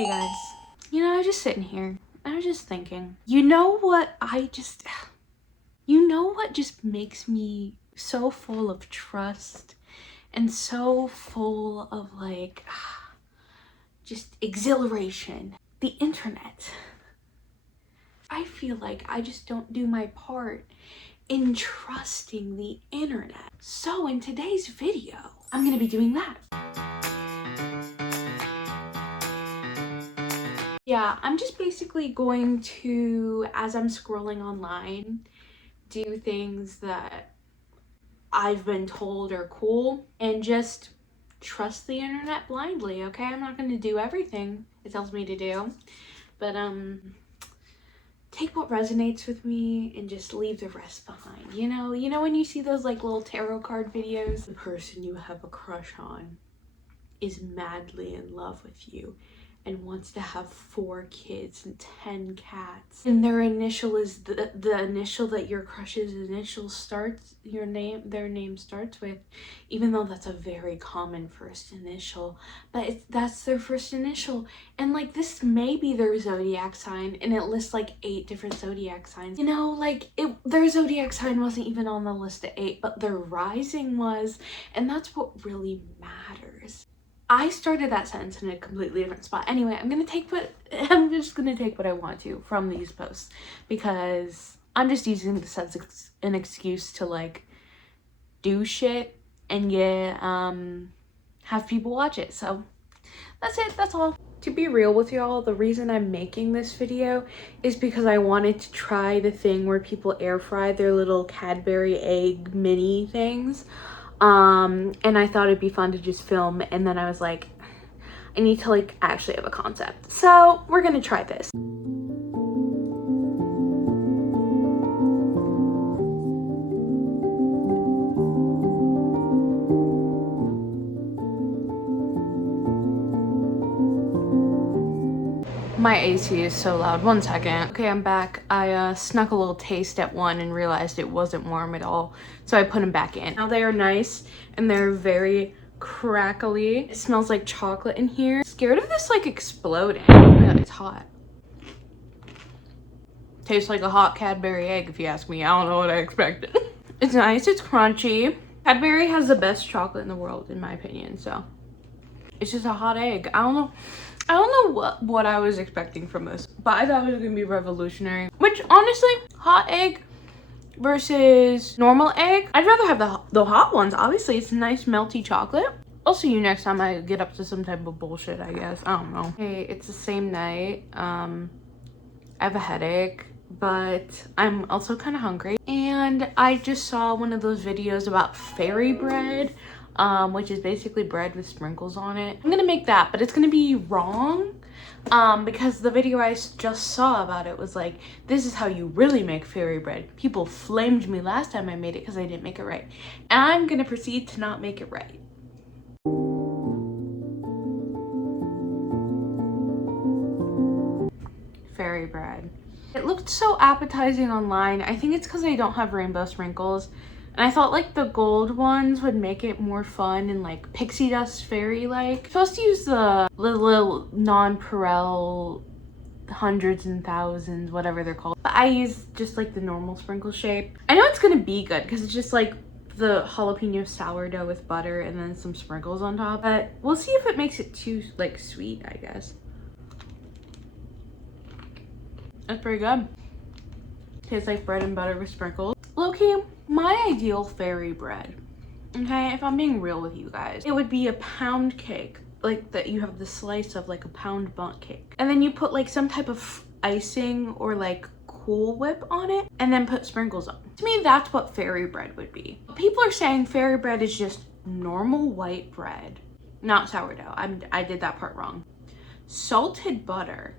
Hey guys, I was just sitting here. I was just thinking, you know what just makes me so full of trust and so full of like, just exhilaration? The internet. I feel like I just don't do my part in trusting the internet. So in today's video, I'm gonna be doing that. Yeah, I'm just basically going to, as I'm scrolling online, do things that I've been told are cool and just trust the internet blindly, okay? I'm not going to do everything it tells me to do, but take what resonates with me and just leave the rest behind. You know when you see those like little tarot card videos? The person you have a crush on is madly in love with you and wants to have 4 kids and 10 cats, and their initial is the initial that your crush's initial starts, their name starts with, even though that's a very common first initial, but that's their first initial, and like this may be their zodiac sign, and it lists like 8 different zodiac signs. Their zodiac sign wasn't even on the list of 8, but their rising was, and that's what really matters. I started that sentence in a completely different spot. Anyway, I'm just gonna take what I want to from these posts, because I'm just using this as an excuse to like do shit and have people watch it. So that's it, that's all. To be real with y'all, the reason I'm making this video is because I wanted to try the thing where people air fry their little Cadbury egg mini things. And I thought it'd be fun to just film, and then I was like, I need to like actually have a concept. So we're gonna try this. My AC is so loud. 1 second. Okay, I'm back. I snuck a little taste at one and realized it wasn't warm at all, so I put them back in. Now they are nice and they're very crackly. It smells like chocolate in here. Scared of this like exploding. Oh my god, it's hot. Tastes like a hot Cadbury egg, if you ask me. I don't know what I expected. It's nice, it's crunchy. Cadbury has the best chocolate in the world, in my opinion, so it's just a hot egg. I don't know what I was expecting from this, but I thought it was gonna be revolutionary. Which honestly, hot egg versus normal egg, I'd rather have the hot ones. Obviously, it's nice melty chocolate. I'll see you next time I get up to some type of bullshit, I guess. I don't know. Hey, it's the same night. I have a headache, but I'm also kind of hungry. And I just saw one of those videos about fairy bread, which is basically bread with sprinkles on it. I'm gonna make that, but it's gonna be wrong, because the video I just saw about it was like, this is how you really make fairy bread. People flamed me last time I made it because I didn't make it right. And I'm gonna proceed to not make it right. Fairy bread. It looked so appetizing online. I think it's because I don't have rainbow sprinkles. And I thought like the gold ones would make it more fun and like pixie dust fairy like. I'm supposed to use the little nonpareil hundreds and thousands, whatever they're called. But I use just like the normal sprinkle shape. I know it's gonna be good because it's just like the jalapeno sourdough with butter and then some sprinkles on top. But we'll see if it makes it too like sweet, I guess. That's pretty good. Tastes like bread and butter with sprinkles. Low-key, my ideal fairy bread, okay, if I'm being real with you guys, it would be a pound cake, like that you have the slice of like a pound bundt cake, and then you put like some type of icing or like Cool Whip on it, and then put sprinkles on. To me, that's what fairy bread would be. People are saying fairy bread is just normal white bread, not sourdough. I did that part wrong. Salted butter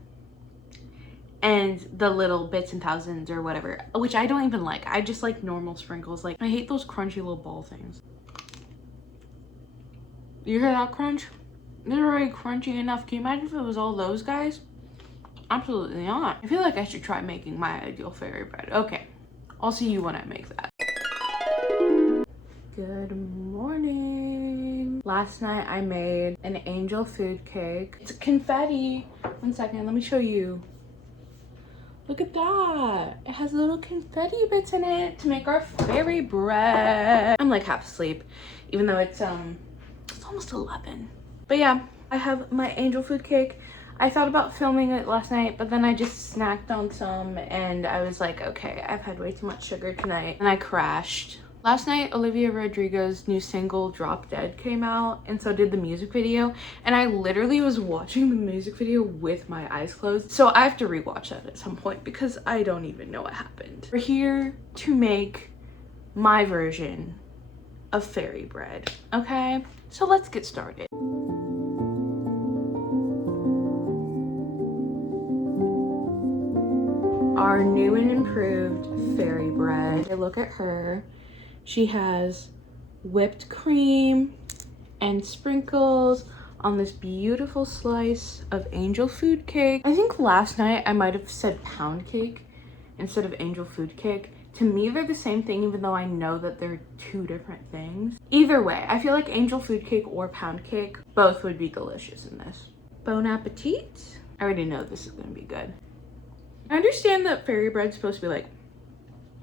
and the little bits and thousands or whatever, which I don't even like. I just like normal sprinkles. Like, I hate those crunchy little ball things. You hear that crunch? They're already crunchy enough. Can you imagine if it was all those guys? Absolutely not. I feel like I should try making my ideal fairy bread. Okay, I'll see you when I make that. Good morning. Last night I made an angel food cake. It's confetti 1 second, let me show you. Look at that. It has little confetti bits in it to make our fairy bread. I'm like half asleep, even though it's almost 11. But yeah, I have my angel food cake. I thought about filming it last night, but then I just snacked on some and I was like, okay, I've had way too much sugar tonight, and I crashed. Last night, Olivia Rodrigo's new single, Drop Dead, came out, and so did the music video, and I literally was watching the music video with my eyes closed, so I have to rewatch that at some point because I don't even know what happened. We're here to make my version of fairy bread, okay? So let's get started. Our new and improved fairy bread. Look at her. She has whipped cream and sprinkles on this beautiful slice of angel food cake. I think last night I might have said pound cake instead of angel food cake. To me, they're the same thing, even though I know that they're two different things. Either way, I feel like angel food cake or pound cake, both would be delicious in this. Bon appetit. I already know this is gonna be good. I understand that fairy bread's supposed to be like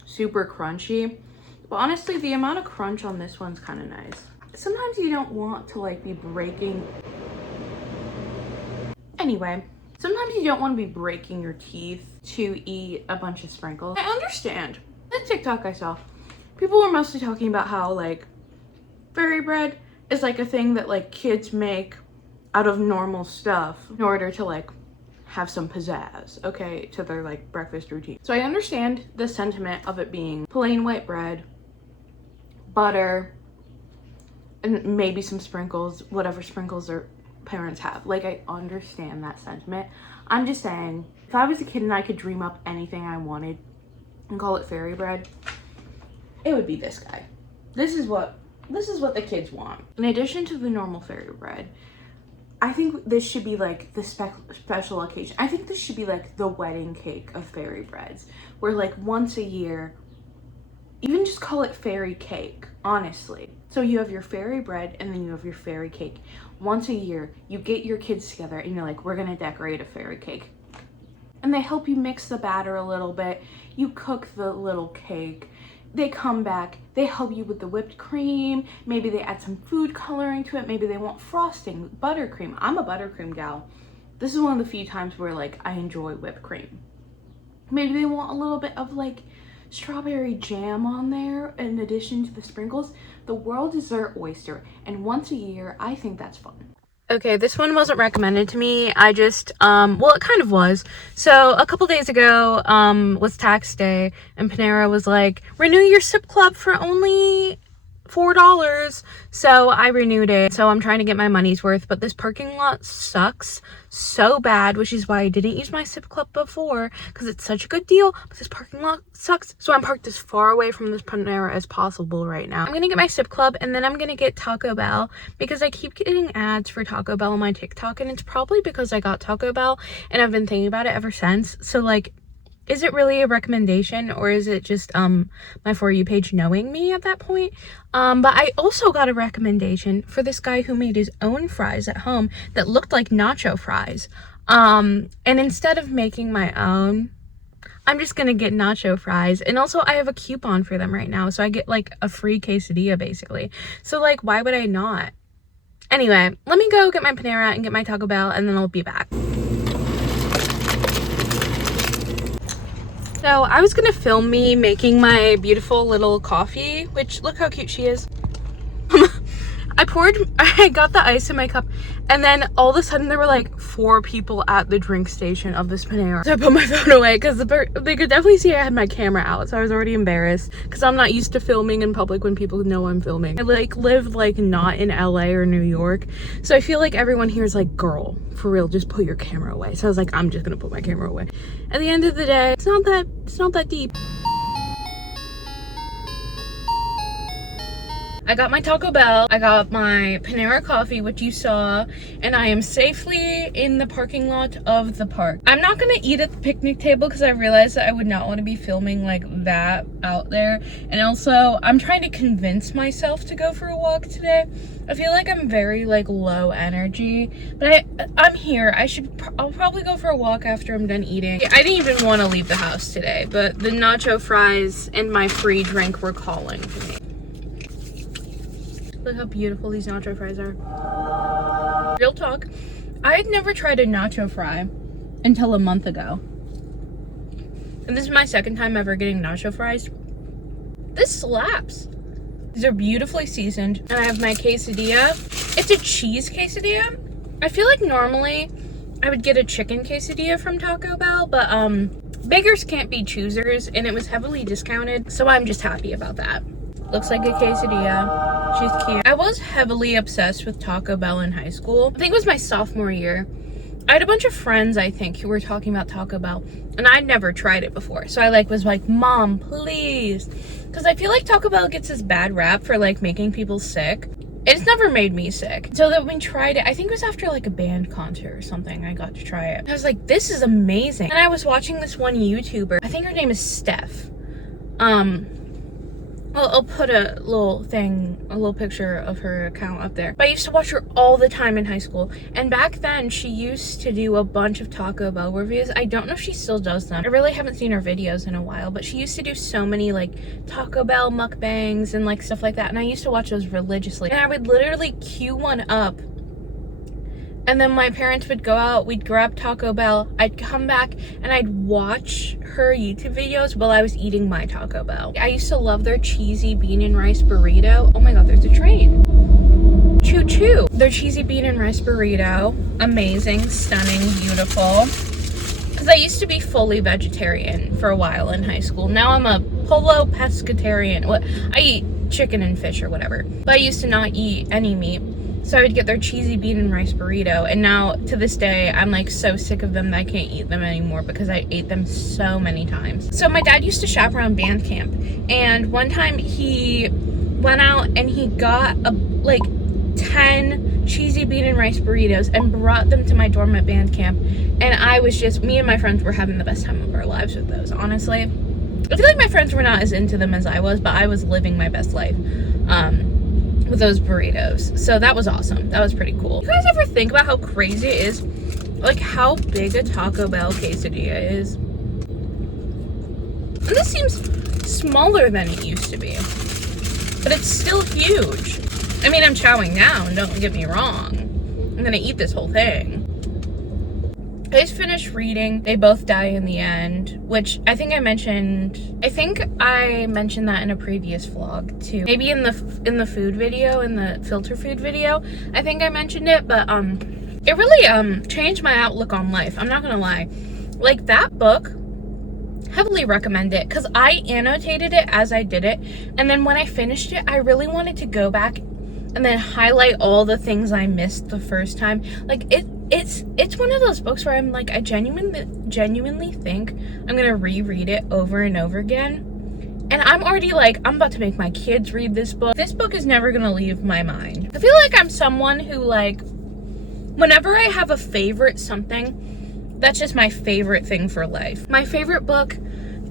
super crunchy, but honestly, the amount of crunch on this one's kind of nice. Sometimes you don't want to like be breaking. Anyway, sometimes you don't want to be breaking your teeth to eat a bunch of sprinkles. I understand. The TikTok I saw, people were mostly talking about how like fairy bread is like a thing that like kids make out of normal stuff in order to like have some pizzazz, okay, to their like breakfast routine. So I understand the sentiment of it being plain white bread, butter, and maybe some sprinkles, whatever sprinkles their parents have. Like, I understand that sentiment. I'm just saying, if I was a kid and I could dream up anything I wanted and call it fairy bread, it would be this guy. This is what the kids want. In addition to the normal fairy bread, I think this should be like the special occasion. I think this should be like the wedding cake of fairy breads, where like once a year, even just call it fairy cake, honestly. So you have your fairy bread and then you have your fairy cake. Once a year, you get your kids together and you're like, we're gonna decorate a fairy cake. And they help you mix the batter a little bit. You cook the little cake. They come back, they help you with the whipped cream. Maybe they add some food coloring to it. Maybe they want frosting, buttercream. I'm a buttercream gal. This is one of the few times where like I enjoy whipped cream. Maybe they want a little bit of like strawberry jam on there in addition to the sprinkles. The world is their oyster, and once a year, I think that's fun. Okay, this one wasn't recommended to me. I just, well, it kind of was. So a couple days ago, was tax day, and Panera was like, renew your sip club for only $4. So I renewed it. So I'm trying to get my money's worth, but this parking lot sucks so bad, which is why I didn't use my sip club before, because it's such a good deal, but this parking lot sucks. So I'm parked as far away from this Panera as possible right now. I'm gonna get my sip club, and then I'm gonna get Taco Bell, because I keep getting ads for Taco Bell on my TikTok, and it's probably because I got Taco Bell and I've been thinking about it ever since. So like, is it really a recommendation, or is it just my For You page knowing me at that point? But I also got a recommendation for this guy who made his own fries at home that looked like nacho fries. And instead of making my own, I'm just gonna get nacho fries. And also I have a coupon for them right now, so I get like a free quesadilla basically. So like, why would I not? Anyway, let me go get my Panera and get my Taco Bell, and then I'll be back. So I was gonna film me making my beautiful little coffee, which look how cute she is. I got the ice in my cup, and then all of a sudden there were like 4 people at the drink station of this Panera. So I put my phone away because they could definitely see I had my camera out, so I was already embarrassed because I'm not used to filming in public when people know I'm filming. I like live like not in LA or New York, so I feel like everyone here is like, girl, for real, just put your camera away. So I was like, I'm just gonna put my camera away. At the end of the day, it's not that deep. I got my Taco Bell, I got my Panera coffee, which you saw, and I am safely in the parking lot of the park. I'm not gonna eat at the picnic table because I realized that I would not want to be filming like that out there. And also, I'm trying to convince myself to go for a walk today. I feel like I'm very, like, low energy, but I'm here. I'll probably go for a walk after I'm done eating. I didn't even want to leave the house today, but the nacho fries and my free drink were calling to me. Look how beautiful these nacho fries are. Real talk, I had never tried a nacho fry until a month ago. And this is my second time ever getting nacho fries. This slaps. These are beautifully seasoned. And I have my quesadilla. It's a cheese quesadilla. I feel like normally I would get a chicken quesadilla from Taco Bell, but beggars can't be choosers, and it was heavily discounted, so I'm just happy about that. Looks like a quesadilla. She's cute. I was heavily obsessed with Taco Bell in high school. I think it was my sophomore year. I had a bunch of friends, I think, who were talking about Taco Bell, and I'd never tried it before. So I was like, Mom, please. Because I feel like Taco Bell gets this bad rap for like making people sick. It's never made me sick. So that we tried it, I think it was after like a band concert or something, I got to try it. I was like, this is amazing. And I was watching this one YouTuber, I think her name is Steph. I'll put a little picture of her account up there. But I used to watch her all the time in high school. And back then, she used to do a bunch of Taco Bell reviews. I don't know if she still does them. I really haven't seen her videos in a while, but she used to do so many like Taco Bell mukbangs and like stuff like that. And I used to watch those religiously. And I would literally queue one up. And then my parents would go out, we'd grab Taco Bell, I'd come back, and I'd watch her YouTube videos while I was eating my Taco Bell. I used to love their cheesy bean and rice burrito. Oh my god, there's a train. Choo choo. Their cheesy bean and rice burrito. Amazing, stunning, beautiful. Because I used to be fully vegetarian for a while in high school. Now I'm a polo pescatarian. I eat chicken and fish or whatever. But I used to not eat any meat. So I would get their cheesy bean and rice burrito, and now to this day I'm like so sick of them that I can't eat them anymore because I ate them so many times. So my dad used to chaperone band camp, and one time he went out and he got like 10 cheesy bean and rice burritos and brought them to my dorm at band camp, and me and my friends were having the best time of our lives with those, honestly. I feel like my friends were not as into them as I was, but I was living my best life. With those burritos. So that was awesome. That was pretty cool. You guys ever think about how crazy it is? Like how big a Taco Bell quesadilla is? And this seems smaller than it used to be. But it's still huge. I mean, I'm chowing down, don't get me wrong. I'm gonna eat this whole thing. I just finished reading They Both Die in the End, which I think I mentioned that in a previous vlog too. Maybe in the food video, in the filter food video, I think I mentioned it, but it really changed my outlook on life. I'm not gonna lie. Like that book, heavily recommend it because I annotated it as I did it, and then when I finished it, I really wanted to go back and then highlight all the things I missed the first time. Like it's one of those books where I'm like, I genuinely think I'm gonna reread it over and over again. And I'm already like, I'm about to make my kids read this book. This book is never gonna leave my mind. I feel like I'm someone who like, whenever I have a favorite something, that's just my favorite thing for life. My favorite book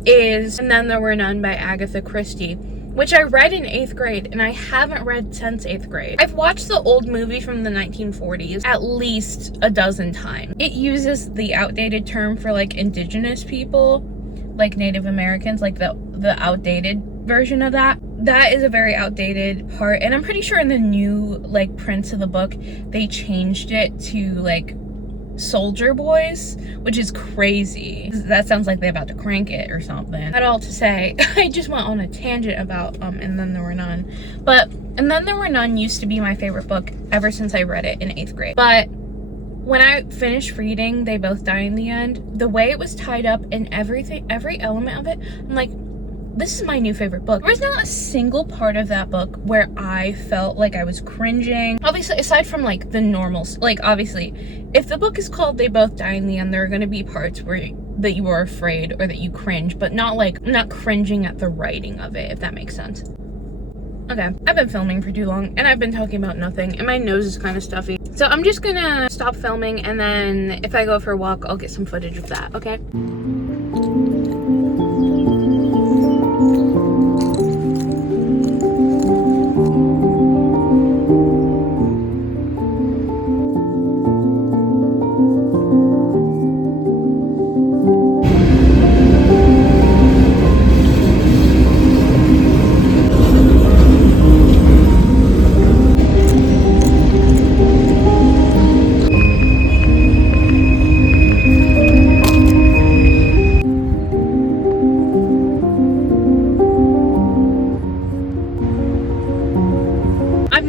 is And Then There Were None by Agatha Christie, which I read in 8th grade, and I haven't read since 8th grade. I've watched the old movie from the 1940s at least a dozen times. It uses the outdated term for like indigenous people, like Native Americans, like the outdated version of that. That is a very outdated part, and I'm pretty sure in the new like prints of the book, they changed it to like soldier boys, which is crazy. That sounds like they're about to crank it or something. That all to say, I just went on a tangent about And Then There Were None. But And Then There Were None used to be my favorite book ever since I read it in 8th grade. But when I finished reading They Both Die in the End, the way it was tied up and everything, every element of it, I'm like, this is my new favorite book. There was not a single part of that book where I felt like I was cringing. Obviously, aside from like the normals, like obviously, if the book is called They Both Die in the End, there are gonna be parts that you are afraid or that you cringe, but not cringing at the writing of it, if that makes sense. Okay, I've been filming for too long and I've been talking about nothing and my nose is kind of stuffy. So I'm just gonna stop filming, and then if I go for a walk, I'll get some footage of that, okay?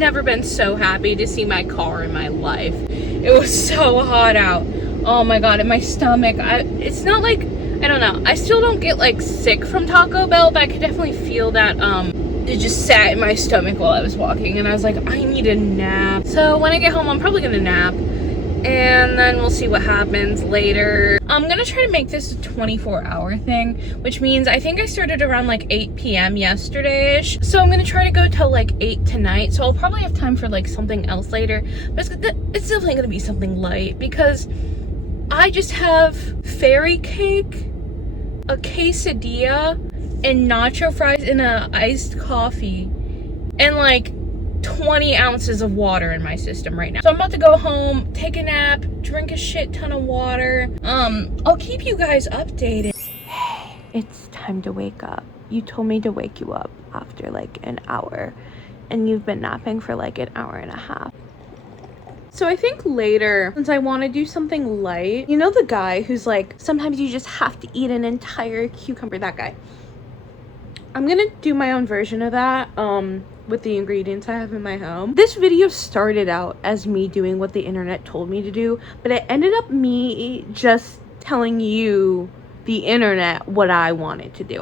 never been so happy to see my car in my life. It was so hot out. Oh my god, and my stomach, it's not like, I don't know, I still don't get like sick from Taco Bell, but I could definitely feel that it just sat in my stomach while I was walking, and I was like, I need a nap. So when I get home, I'm probably gonna nap, and then we'll see what happens later. I'm gonna try to make this a 24-hour thing, which means I think I started around like 8 p.m. yesterday-ish. So I'm gonna try to go till like 8 tonight. So I'll probably have time for like something else later. But it's definitely gonna be something light because I just have fairy cake, a quesadilla, and nacho fries in a iced coffee, and like 20 ounces of water in my system right now. So I'm about to go home, take a nap, drink a shit ton of water. I'll keep you guys updated. Hey, it's time to wake up. You told me to wake you up after like an hour, and you've been napping for like an hour and a half. So I think later, since I want to do something light, you know the guy who's like, sometimes you just have to eat an entire cucumber, that guy. I'm gonna do my own version of that with the ingredients I have in my home. This video started out as me doing what the internet told me to do, but it ended up me just telling you, the internet, what I wanted to do.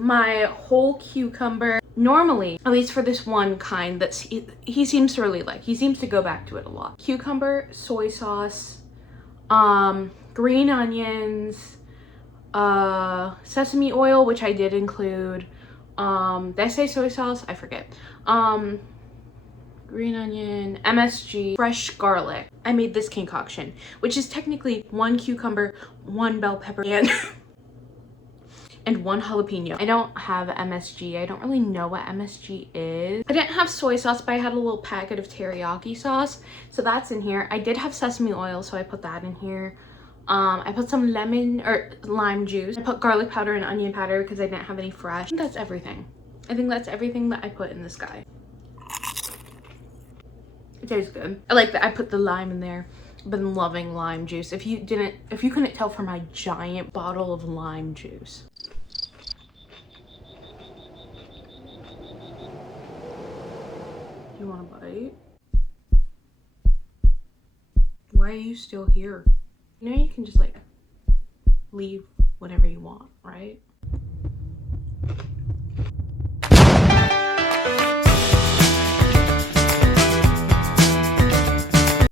My whole cucumber. Normally, at least for this one kind that he seems to really like, he seems to go back to it a lot. Cucumber, soy sauce, green onions, sesame oil, which I did include. Did I say soy sauce? I forget. Green onion, MSG, fresh garlic. I made this concoction, which is technically 1 cucumber, 1 bell pepper, and 1 jalapeno. I don't have MSG. I don't really know what MSG is. I didn't have soy sauce, but I had a little packet of teriyaki sauce, so that's in here. I did have sesame oil, so I put that in here. I put some lemon or lime juice. I put garlic powder and onion powder because I didn't have any fresh. I think that's everything. I think that's everything that I put in this guy. It tastes good. I like that I put the lime in there. I've been loving lime juice. If you couldn't tell from my giant bottle of lime juice. You want a bite? Why are you still here? You know you can just like leave whenever you want, right?